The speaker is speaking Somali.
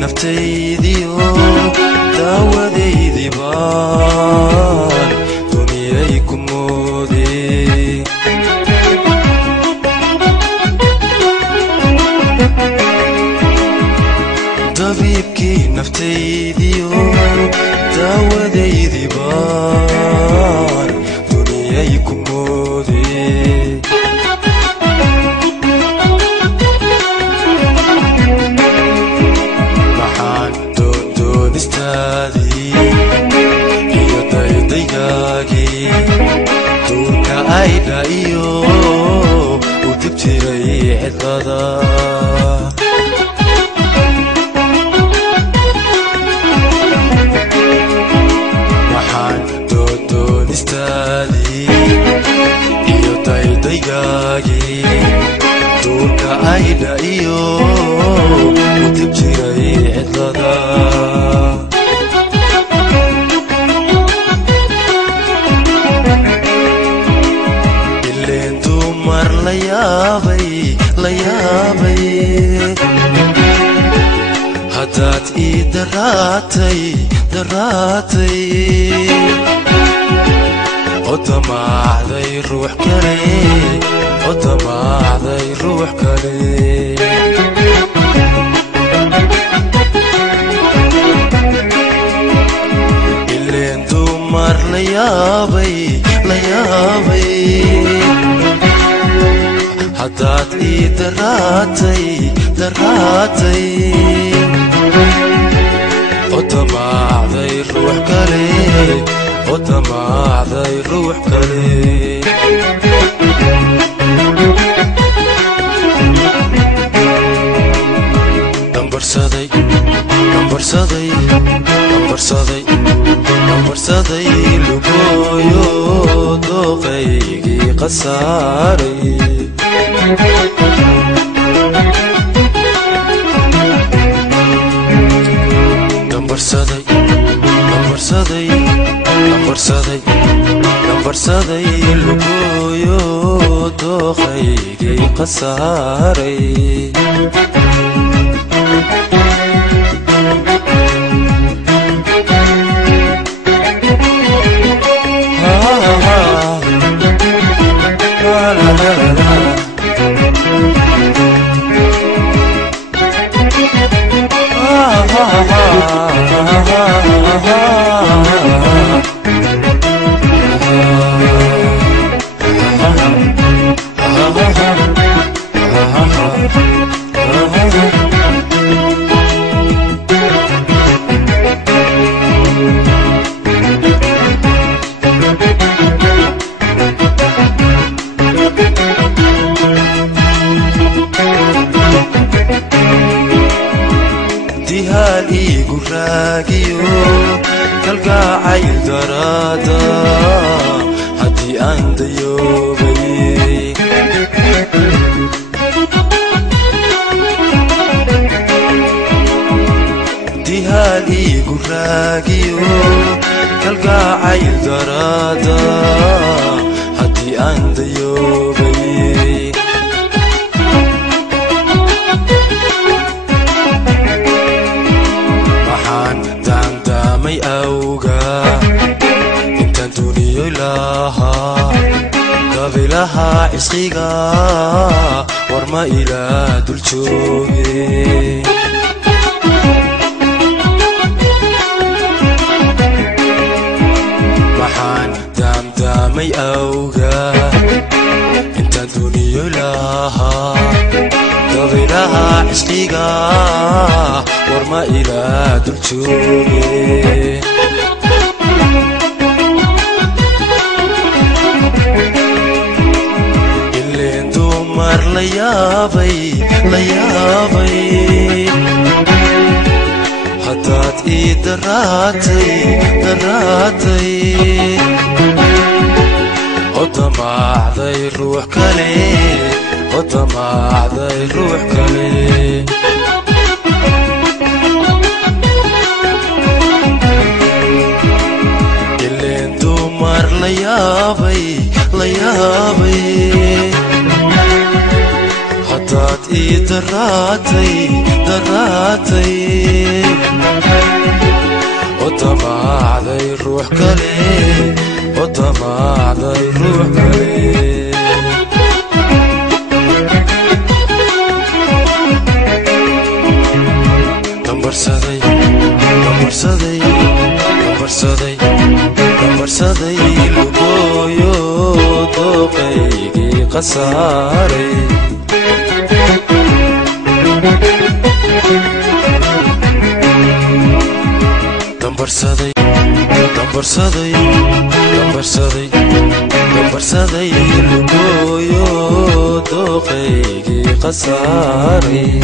naftaydiyo daawadeydii baan duniyay ku moodey dabiibkii naftaydiyo daawadeydii baan duniyay ku moodey iyo daydaygagii duurka ayda iyo u dib jiray cidlada waxaan doonistaadii iyo daydaygagii duurka ayda iyo u dib jiray cidlada la yaabay haddaad ii daraatay oo damacday ruux kale ileen dumar la yaabay haddaad ii daraatay oo damacday ruux kale dambarsaday lugooyo dooqaygii qasaaray dambarsaday lugooyo dooqaygii qasaaray dihaal iigu raagiyo kalgacayl daraada haddii aan dayoobay dihaal iigu raagiyo kalgacayl daraada haddii aan dayoobay intaan duniyo lahaa gabilaha cisqiga war ma ilaa dul jooge waxaan daamdaamay awga intaan duniyo lahaa gabilaha cisqiga war ma ilaa dul jooge la yaabay haddaad ii daraatay oo damacday ruux kale ileen dumar la yaabay haddaad ii دراتي وطمعدي روح كلي وطمعدي روح كلي دمرسدي لقويو دوقيقي قصاري دمرسدي لقويو دوقيقي قصاري